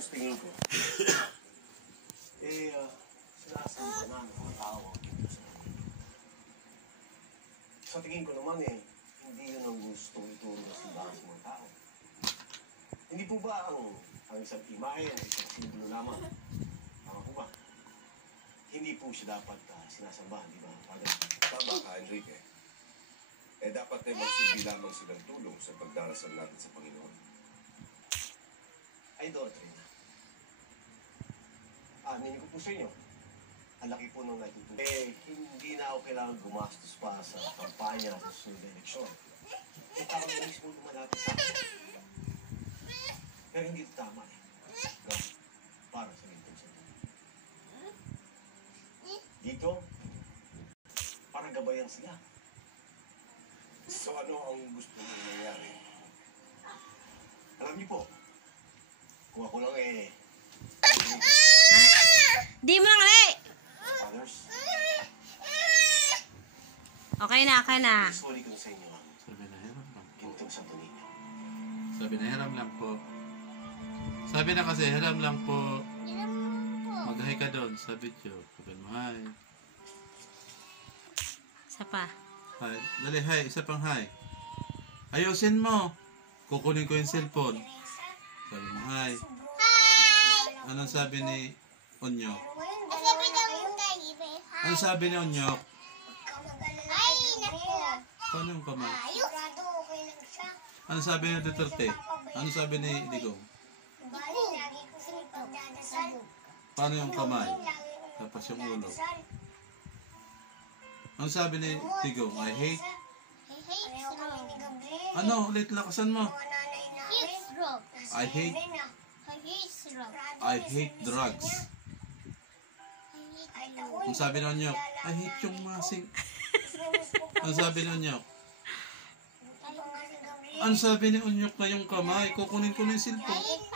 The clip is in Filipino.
Sa tingin ko, sinasamba na ng mga tao ang dito sa kanila. Sa tingin ko naman hindi yun ang gusto ituro na simbahan sa mga tao. Hindi po ba ang isang imahe, isang simbolo lamang? Tama po ba? Hindi po siya dapat sinasamba, di ba? Tama ka, Enrique. Dapat ay magsilbi lamang silang tulong sa pagdarasal natin sa Panginoon. Ay, Dortrina. Nini ko po sa inyo. Ang laki po nung natutunan. Hindi na ako kailangan gumastos pa sa kampanya sa susunod na eleksyon. Tama ko mismo lumalapit sa akin. Pero hindi ito tama No? Para sa gintong sa ito. Dito, para gabayan sila. So ano ang gusto mong nangyari? Alam niyo po, kung ako lang Di mo lang ali! Fathers, Okay na, okay na. sorry ko sa inyo Sabi na hiram lang po. gintong sa ninyo. Sabi na hiram lang po. Sabi na kasi hiram lang po. Mag-hi ka doon sa video. Sabi mo hi. Isa pa. Hi. Dali hi. Isa pang hi. Ayusin mo. Kukunin ko yung cellphone. Sabi mo hi. Anong sabi ni Onyok? Ano sabi ni Onyok? Paano yung kamay? Ano sabi ni Duterte? Ano sabi ni Digong? Paano yung kamay? Tapos yung ulo. Ano sabi ni Digong? I hate? Ano? Ulit lakasan mo. I hate drugs. Ano sabi ni Onyok? I hate yung masing. Ano sabi ni Onyok? Ano sabi ni Onyok na yung kamay? Kukunin ko na yung cellphone.